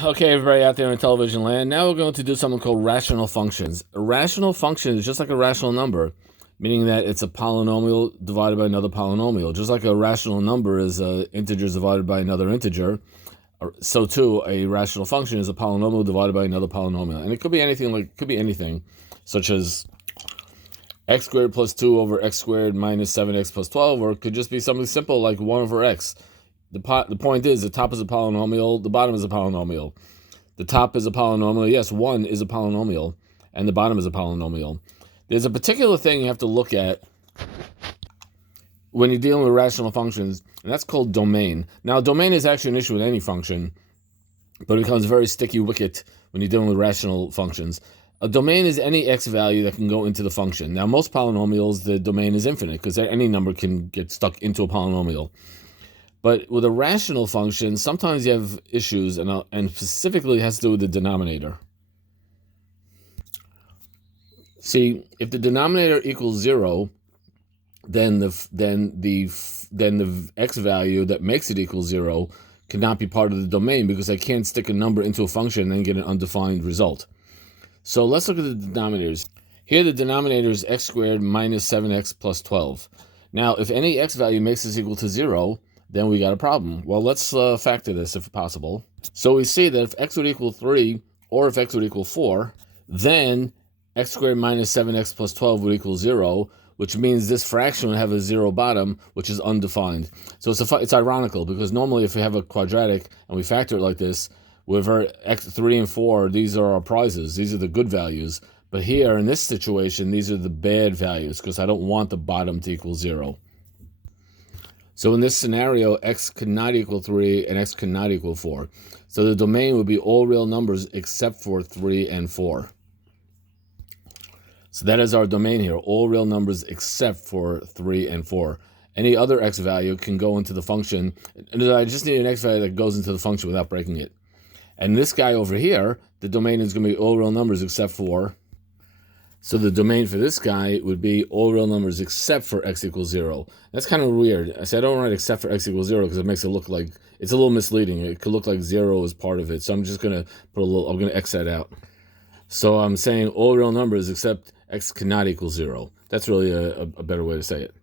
Okay, everybody out there in television land, now we're going to do something called rational functions. A rational function is just like a rational number, meaning that it's a polynomial divided by another polynomial. Just like a rational number is integers divided by another integer, so too a rational function is a polynomial divided by another polynomial. And it could be anything, such as x squared plus 2 over x squared minus 7x plus 12, or it could just be something simple like 1 over x. The point is, the top is a polynomial, the bottom is a polynomial. The top is a polynomial. Yes, 1 is a polynomial, and the bottom is a polynomial. There's a particular thing you have to look at when you're dealing with rational functions, and that's called domain. Now, domain is actually an issue with any function, but it becomes a very sticky wicket when you're dealing with rational functions. A domain is any x value that can go into the function. Now, most polynomials, the domain is infinite, because any number can get stuck into a polynomial. But with a rational function, sometimes you have issues, and specifically it has to do with the denominator. See, if the denominator equals 0, then the x value that makes it equal 0 cannot be part of the domain, because I can't stick a number into a function and then get an undefined result. So let's look at the denominators. Here the denominator is x squared minus 7x plus 12. Now, if any x value makes this equal to 0, then we got a problem. Well, let's factor this if possible. So we see that if x would equal 3, or if x would equal 4, then x squared minus 7x plus 12 would equal 0, which means this fraction would have a 0 bottom, which is undefined. So it's ironical, because normally if we have a quadratic and we factor it like this, with our x 3 and 4, these are our prizes. These are the good values. But here, in this situation, these are the bad values, because I don't want the bottom to equal 0. So in this scenario, x could not equal 3 and x could not equal 4. So the domain would be all real numbers except for 3 and 4. So that is our domain here, all real numbers except for 3 and 4. Any other x value can go into the function, and I just need an x value that goes into the function without breaking it. And this guy over here, the domain is going to be all real numbers except for, so the domain for this guy would be all real numbers except for x equals 0. That's kind of weird. I don't write except for x equals 0 because it makes it look like, it's a little misleading. It could look like 0 is part of it. So I'm just going to I'm going to X that out. So I'm saying all real numbers except x cannot equal 0. That's really a better way to say it.